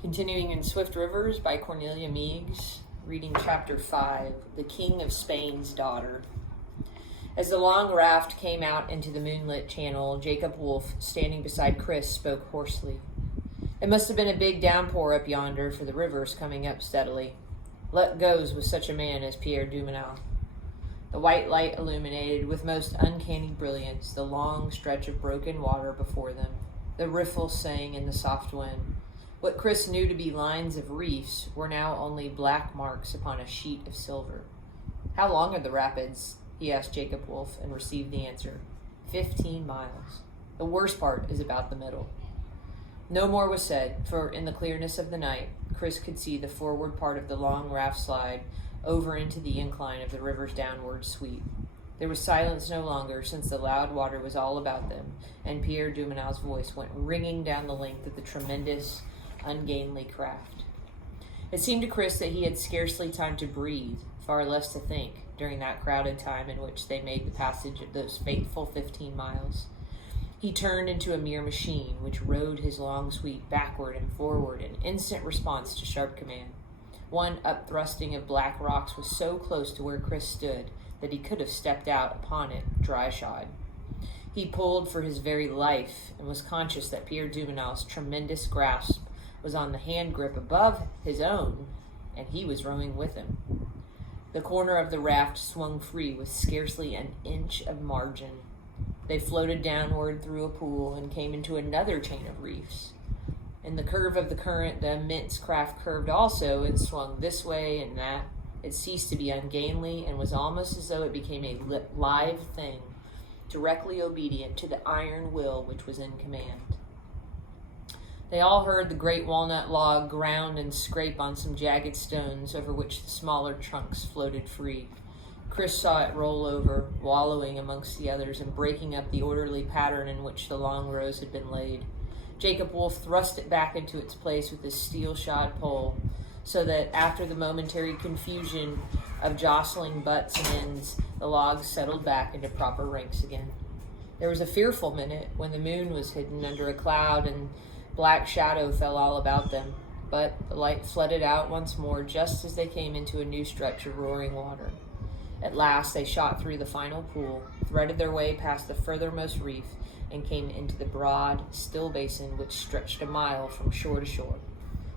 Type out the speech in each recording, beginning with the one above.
Continuing in Swift Rivers by Cornelia Meigs, reading Chapter 5, The King of Spain's Daughter. As the long raft came out into the moonlit channel, Jacob Wolfe, standing beside Chris, spoke hoarsely. It must have been a big downpour up yonder, for the river's coming up steadily. Luck goes with such a man as Pierre Dumenil. The white light illuminated with most uncanny brilliance the long stretch of broken water before them. The riffles sang in the soft wind. What Chris knew to be lines of reefs were now only black marks upon a sheet of silver. "How long are the rapids?" he asked Jacob Wolfe, and received the answer. 15 miles. The worst part is about the middle. No more was said, for in the clearness of the night, Chris could see the forward part of the long raft slide over into the incline of the river's downward sweep. There was silence no longer, since the loud water was all about them, and Pierre Dumenil's voice went ringing down the length of the tremendous, ungainly craft. It seemed to Chris that he had scarcely time to breathe, far less to think, during that crowded time in which they made the passage of those fateful 15 miles. He turned into a mere machine, which rode his long sweep backward and forward in instant response to sharp command. One upthrusting of black rocks was so close to where Chris stood that he could have stepped out upon it dry-shod. He pulled for his very life, and was conscious that Pierre Dumenil's tremendous grasp was on the hand grip above his own, and he was rowing with him. The corner of the raft swung free with scarcely an inch of margin. They floated downward through a pool and came into another chain of reefs. In the curve of the current, the immense craft curved also and swung this way and that. It ceased to be ungainly and was almost as though it became a live thing, directly obedient to the iron will which was in command. They all heard the great walnut log ground and scrape on some jagged stones over which the smaller trunks floated free. Chris saw it roll over, wallowing amongst the others and breaking up the orderly pattern in which the long rows had been laid. Jacob Wolfe thrust it back into its place with his steel-shod pole, so that after the momentary confusion of jostling butts and ends, the logs settled back into proper ranks again. There was a fearful minute when the moon was hidden under a cloud and black shadow fell all about them, but the light flooded out once more just as they came into a new stretch of roaring water. At last they shot through the final pool, threaded their way past the furthermost reef, and came into the broad, still basin which stretched a mile from shore to shore.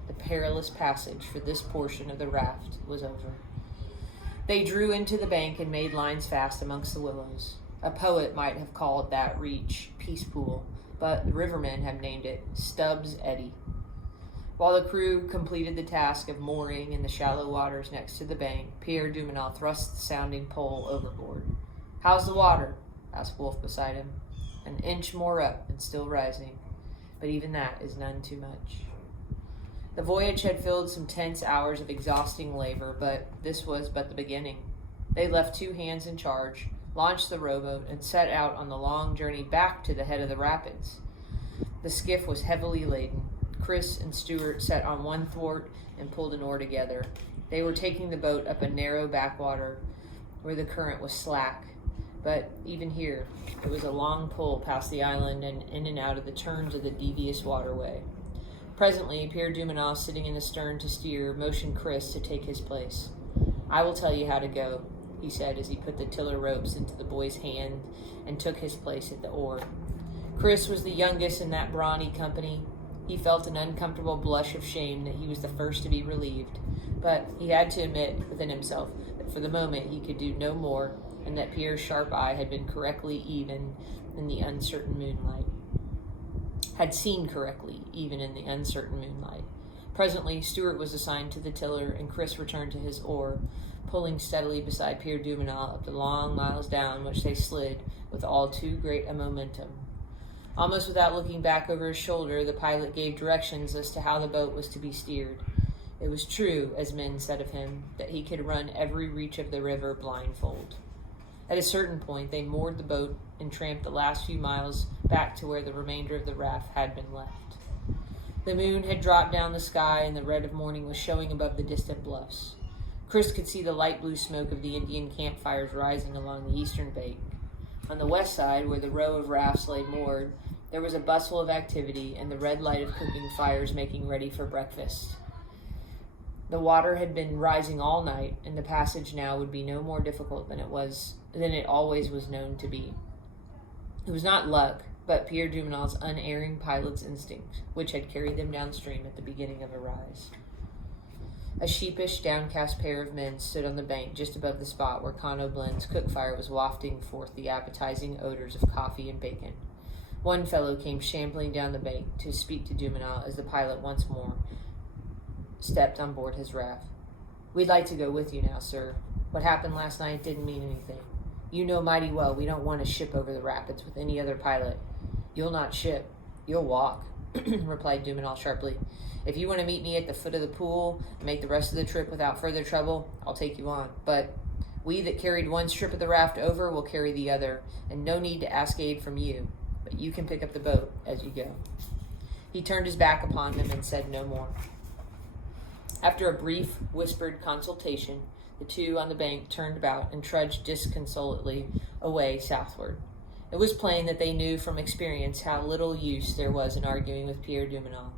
The perilous passage for this portion of the raft was over. They drew into the bank and made lines fast amongst the willows. A poet might have called that reach Peace Pool, but the rivermen have named it Stubbs Eddy. While the crew completed the task of mooring in the shallow waters next to the bank, Pierre Dumenil thrust the sounding pole overboard. "How's the water?" asked Wolfe beside him. "An inch more up and still rising, but even that is none too much." The voyage had filled some tense hours of exhausting labor, but this was but the beginning. They left 2 hands in charge, launched the rowboat, and set out on the long journey back to the head of the rapids. The skiff was heavily laden. Chris and Stewart sat on one thwart and pulled an oar together. They were taking the boat up a narrow backwater where the current was slack, but even here it was a long pull past the island and in and out of the turns of the devious waterway. Presently, Pierre Dumenil, sitting in the stern to steer, motioned Chris to take his place. "I will tell you how to go," he said as he put the tiller ropes into the boy's hand and took his place at the oar. Chris was the youngest in that brawny company. He felt an uncomfortable blush of shame that he was the first to be relieved, but he had to admit within himself that for the moment he could do no more, and that Pierre's sharp eye had been correctly even in the uncertain moonlight. Had seen correctly, even in the uncertain moonlight. Presently, Stewart was assigned to the tiller, and Chris returned to his oar, pulling steadily beside Pierre Dumenil up the long miles down which they slid with all too great a momentum. Almost without looking back over his shoulder, the pilot gave directions as to how the boat was to be steered. It was true, as men said of him, that he could run every reach of the river blindfold. At a certain point, they moored the boat and tramped the last few miles back to where the remainder of the raft had been left. The moon had dropped down the sky, and the red of morning was showing above the distant bluffs. Chris could see the light blue smoke of the Indian campfires rising along the eastern bank. On the west side, where the row of rafts lay moored, There was a bustle of activity and the red light of cooking fires making ready for breakfast. The water had been rising all night, and the passage now would be no more difficult than it always was known to be. It was not luck, but Pierre Dumonal's unerring pilot's instinct, which had carried them downstream at the beginning of a rise. A sheepish, downcast pair of men stood on the bank just above the spot where Conoblin's cook fire was wafting forth the appetizing odors of coffee and bacon. One fellow came shambling down the bank to speak to Dumonal as the pilot once more stepped on board his raft. "We'd like to go with you now, sir. What happened last night didn't mean anything. You know mighty well we don't want to ship over the rapids with any other pilot." "You'll not ship. You'll walk," replied Dumonal sharply. "If you want to meet me at the foot of the pool and make the rest of the trip without further trouble, I'll take you on. But we that carried one strip of the raft over will carry the other, and no need to ask aid from you. But you can pick up the boat as you go." He turned his back upon them and said no more. After a brief, whispered consultation, the two on the bank turned about and trudged disconsolately away southward. It was plain that they knew from experience how little use there was in arguing with Pierre Dumonal.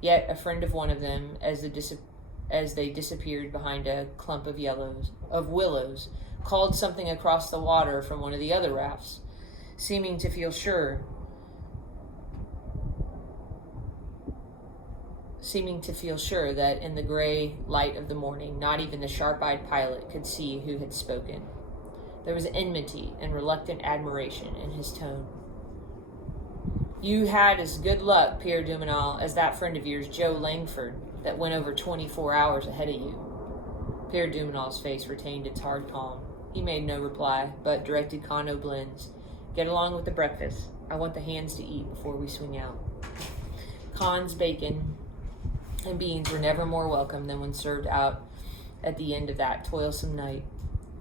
Yet a friend of one of them, as they disappeared behind a clump of willows, called something across the water from one of the other rafts, seeming to feel sure that in the gray light of the morning, not even the sharp-eyed pilot could see who had spoken. There was enmity and reluctant admiration in his tone. "You had as good luck, Pierre Dumonal, as that friend of yours, Joe Langford, that went over 24 hours ahead of you." Pierre Dumonal's face retained its hard calm. He made no reply, but directed Conoblin's, "Get along with the breakfast. I want the hands to eat before we swing out." Con's bacon and beans were never more welcome than when served out at the end of that toilsome night.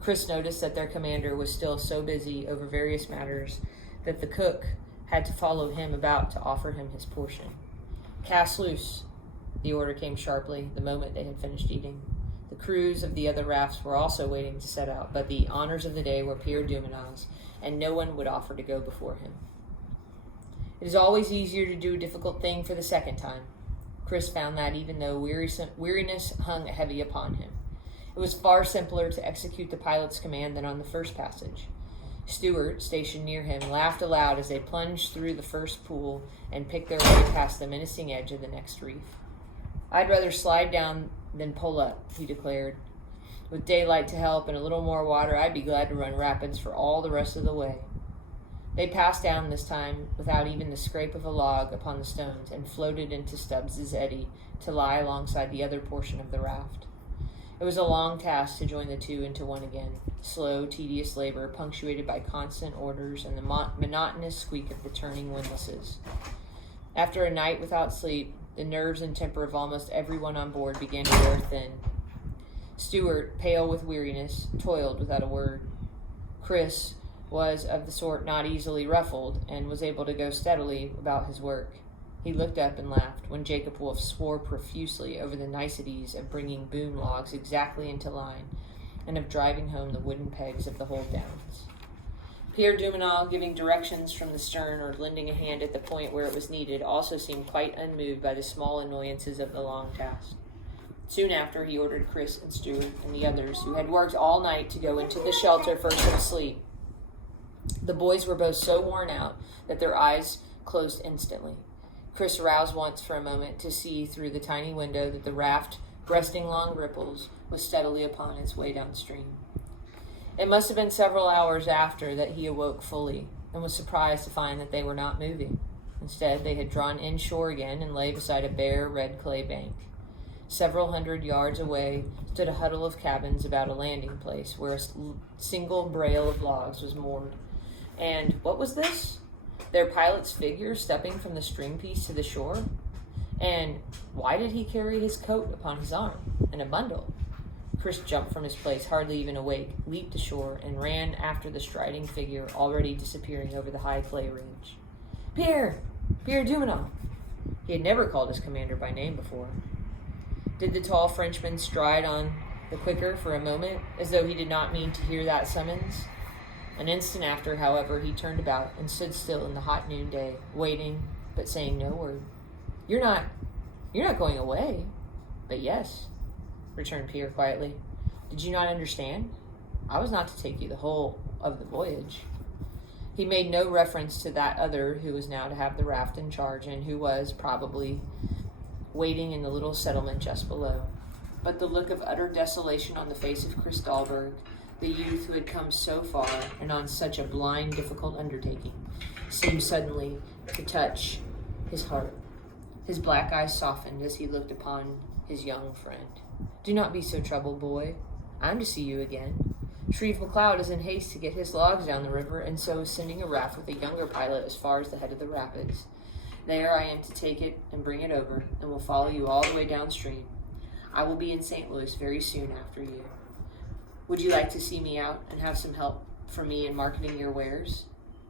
Chris noticed that their commander was still so busy over various matters that the cook had to follow him about to offer him his portion. "Cast loose," the order came sharply the moment they had finished eating. The crews of the other rafts were also waiting to set out, but the honors of the day were Pierre Dumonal's, and no one would offer to go before him. It is always easier to do a difficult thing for the second time. Chris found that even though weariness hung heavy upon him, it was far simpler to execute the pilot's command than on the first passage. Stewart, stationed near him, laughed aloud as they plunged through the first pool and picked their way past the menacing edge of the next reef. "I'd rather slide down than pull up," he declared. "With daylight to help and a little more water, I'd be glad to run rapids for all the rest of the way." They passed down this time without even the scrape of a log upon the stones and floated into Stubbs's eddy to lie alongside the other portion of the raft. It was a long task to join the two into one again, slow, tedious labor punctuated by constant orders and the monotonous squeak of the turning windlasses. After a night without sleep, the nerves and temper of almost everyone on board began to wear thin. Stewart, pale with weariness, toiled without a word. Chris was of the sort not easily ruffled and was able to go steadily about his work. He looked up and laughed when Jacob Wolf swore profusely over the niceties of bringing boom logs exactly into line and of driving home the wooden pegs of the hold downs. Pierre Dumonal, giving directions from the stern or lending a hand at the point where it was needed, also seemed quite unmoved by the small annoyances of the long task. Soon after, he ordered Chris and Stewart and the others, who had worked all night, to go into the shelter for some sleep. The boys were both so worn out that their eyes closed instantly. Chris roused once for a moment to see through the tiny window that the raft, breasting long ripples, was steadily upon its way downstream. It must have been several hours after that he awoke fully and was surprised to find that they were not moving. Instead, they had drawn inshore again and lay beside a bare red clay bank. Several hundred yards away stood a huddle of cabins about a landing place where a single brail of logs was moored. And what was this? Their pilot's figure stepping from the stringpiece to the shore? And why did he carry his coat upon his arm and a bundle? Chris jumped from his place, hardly even awake, leaped ashore, and ran after the striding figure already disappearing over the high clay ridge. Pierre Dumonal! He had never called his commander by name before. Did the tall Frenchman stride on the quicker for a moment, as though he did not mean to hear that summons? An instant after, however, he turned about and stood still in the hot noonday, waiting, but saying no word. You're not going away?" "But yes," returned Pierre quietly. "Did you not understand? I was not to take you the whole of the voyage." He made no reference to that other who was now to have the raft in charge and who was, probably, waiting in the little settlement just below. But the look of utter desolation on the face of Chris Dahlberg, the youth who had come so far and on such a blind, difficult undertaking, seemed suddenly to touch his heart. His black eyes softened as he looked upon his young friend. "Do not be so troubled, boy. I am to see you again. Shreve McLeod is in haste to get his logs down the river, and so is sending a raft with a younger pilot as far as the head of the rapids. There I am to take it and bring it over, and will follow you all the way downstream. I will be in St. Louis very soon after you. Would you like to see me out and have some help from me in marketing your wares?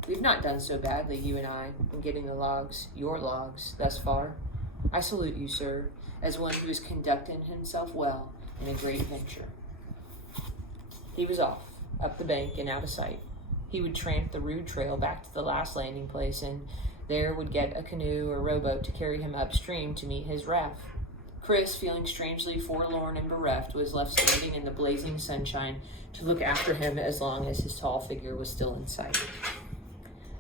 We've not done so badly, you and I, in getting the logs, your logs, thus far. I salute you, sir, as one who is conducting himself well in a great venture." He was off, up the bank and out of sight. He would tramp the rude trail back to the last landing place, and there would get a canoe or rowboat to carry him upstream to meet his raft. Chris, feeling strangely forlorn and bereft, was left standing in the blazing sunshine to look after him as long as his tall figure was still in sight.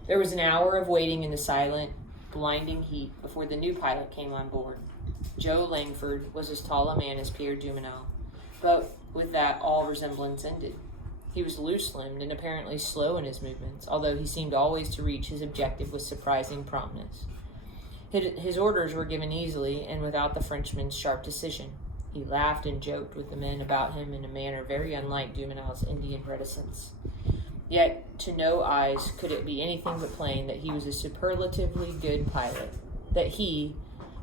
There was an hour of waiting in the silent, blinding heat before the new pilot came on board. Joe Langford was as tall a man as Pierre Dumenil, but with that all resemblance ended. He was loose-limbed and apparently slow in his movements, although he seemed always to reach his objective with surprising promptness. His orders were given easily and without the Frenchman's sharp decision. He laughed and joked with the men about him in a manner very unlike Dumenil's Indian reticence. Yet to no eyes could it be anything but plain that he was a superlatively good pilot, that he,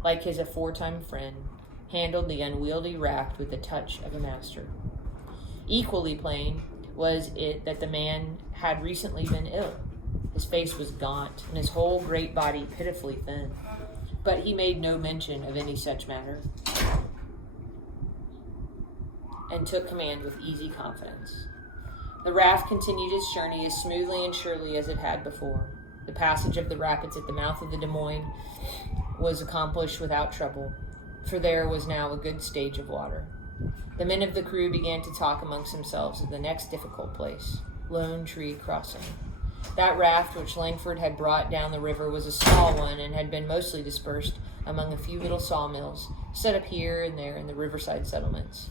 like his aforetime friend, handled the unwieldy raft with the touch of a master. Equally plain was it that the man had recently been ill. His face was gaunt, and his whole great body pitifully thin. But he made no mention of any such matter, and took command with easy confidence. The raft continued its journey as smoothly and surely as it had before. The passage of the rapids at the mouth of the Des Moines was accomplished without trouble, for there was now a good stage of water. The men of the crew began to talk amongst themselves of the next difficult place, Lone Tree Crossing. That raft which Langford had brought down the river was a small one and had been mostly dispersed among a few little sawmills set up here and there in the riverside settlements.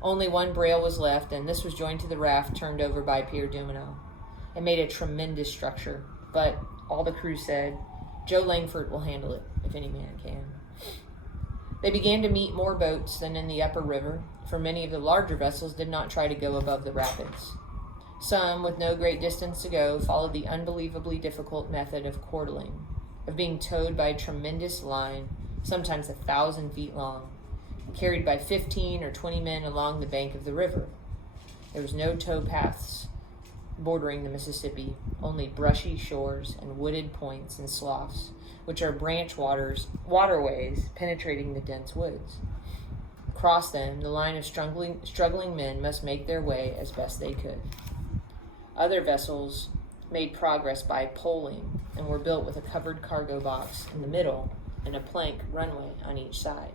Only one brail was left, and this was joined to the raft turned over by Pierre Dumenil. It made a tremendous structure, but all the crew said, "Joe Langford will handle it, if any man can." They began to meet more boats than in the upper river, for many of the larger vessels did not try to go above the rapids. Some, with no great distance to go, followed the unbelievably difficult method of cordling, of being towed by a tremendous line, sometimes 1,000 feet long, carried by 15 or 20 men along the bank of the river. There was no tow paths bordering the Mississippi, only brushy shores and wooded points and sloughs, which are branch waterways penetrating the dense woods. Across them, the line of struggling men must make their way as best they could. Other vessels made progress by poling and were built with a covered cargo box in the middle and a plank runway on each side.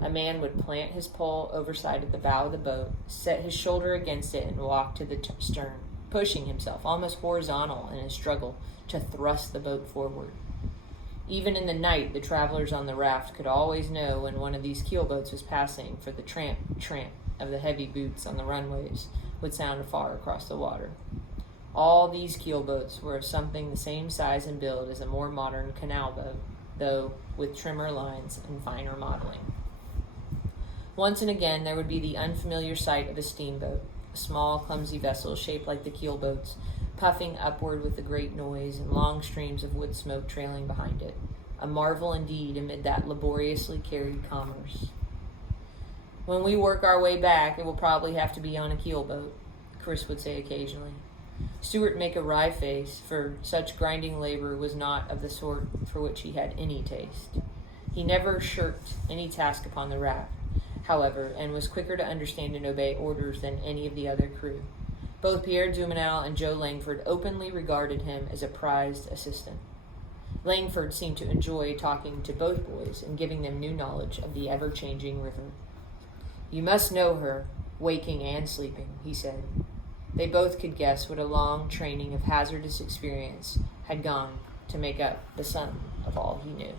A man would plant his pole overside at the bow of the boat, set his shoulder against it, and walk to the stern, pushing himself almost horizontal in his struggle to thrust the boat forward. Even in the night, the travelers on the raft could always know when one of these keelboats was passing, for the tramp of the heavy boots on the runways would sound far across the water. All these keelboats were of something the same size and build as a more modern canal boat, though with trimmer lines and finer modeling. Once and again, there would be the unfamiliar sight of a steamboat, a small, clumsy vessel shaped like the keelboats, puffing upward with a great noise and long streams of wood smoke trailing behind it. A marvel indeed amid that laboriously carried commerce. "When we work our way back, it will probably have to be on a keelboat," Chris would say occasionally. Stuart make a wry face, for such grinding labor was not of the sort for which he had any taste. He never shirked any task upon the raft, however, and was quicker to understand and obey orders than any of the other crew. Both Pierre Dumenil and Joe Langford openly regarded him as a prized assistant. Langford seemed to enjoy talking to both boys and giving them new knowledge of the ever-changing river. "You must know her, waking and sleeping," he said. They both could guess what a long training of hazardous experience had gone to make up the sum of all he knew.